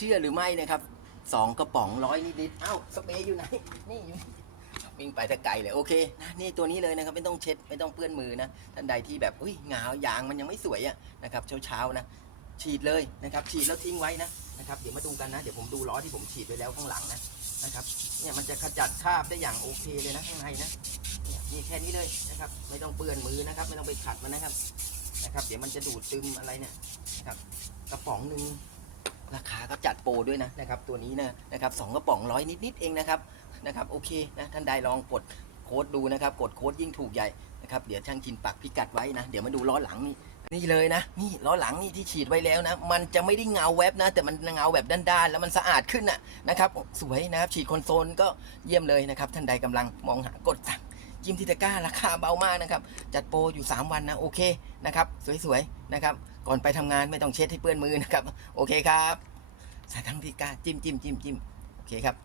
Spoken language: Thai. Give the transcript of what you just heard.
ชื่อหรือไม่นะครับสองกระป๋องร้อยนิดๆเอ้าสเปรย์อยู่ไหน นี่อยู่วิ่งไปตะไกลเลยโอเคนะนี่ตัวนี้เลยนะครับไม่ต้องเช็ดไม่ต้องเปื้อนมือนะท่านใดที่แบบอุ้ยงาวยางมันยังไม่สวยอะนะครับเช้าๆนะฉีดเลยนะครับ ฉีดแล้วทิ้งไว้นะนะครับเดี๋ยวมาดูกันนะเดี๋ยวผมดูล้อที่ผมฉีดไว้แล้วข้างหลังนะนะครับเนี่ยมันจะขจัดคราบได้อย่างโอเคเลยนะข้างในนะเนี่ยนี่แค่นี้เลยนะครับไม่ต้องเปื้อนมือนะครับ ไม่ต้องไปขัดมันนะครับนะครับ เดี๋ยวมันจะดูดซึมอะไรเนี่ยนะครับกระป๋องหนึ่ง โปรด้วยนะนะครับตัวนี้นะนะครับสองกระป๋องร้อยนิดๆเองนะครับนะครับโอเคนะท่านใดลองกดโค้ดดูนะครับกดโค้ดยิ่งถูกใหญ่นะครับเดี๋ยวช่างชินปักพิกัดไว้นะ เดี๋ยวมาดูล้อหลังนี่นี่เลยนะ นี่ล้อหลังนี่ที่ฉีดไว้แล้วนะ มันจะไม่ได้เงาแวบนะ แต่มันเงาแบบด้านๆแล้วมันสะอาดขึ้นนะนะครับสวยนะครับฉีดคอนโซลก็เยี่ยมเลยนะครับท่านใดกำลังมองหากดสั่งจิมทิตาก้าราคาเบามากนะครับจัดโปรอยู่ 3 วันนะโอเคนะครับสวยๆนะครับก่อนไปทำงานไม่ต้องเช็ดให้เปื้อนมือนะครับโอเคครับ ใส่ทั้งพิกาจิ้มจิ้มจิ้มจิ้มโอเคครับ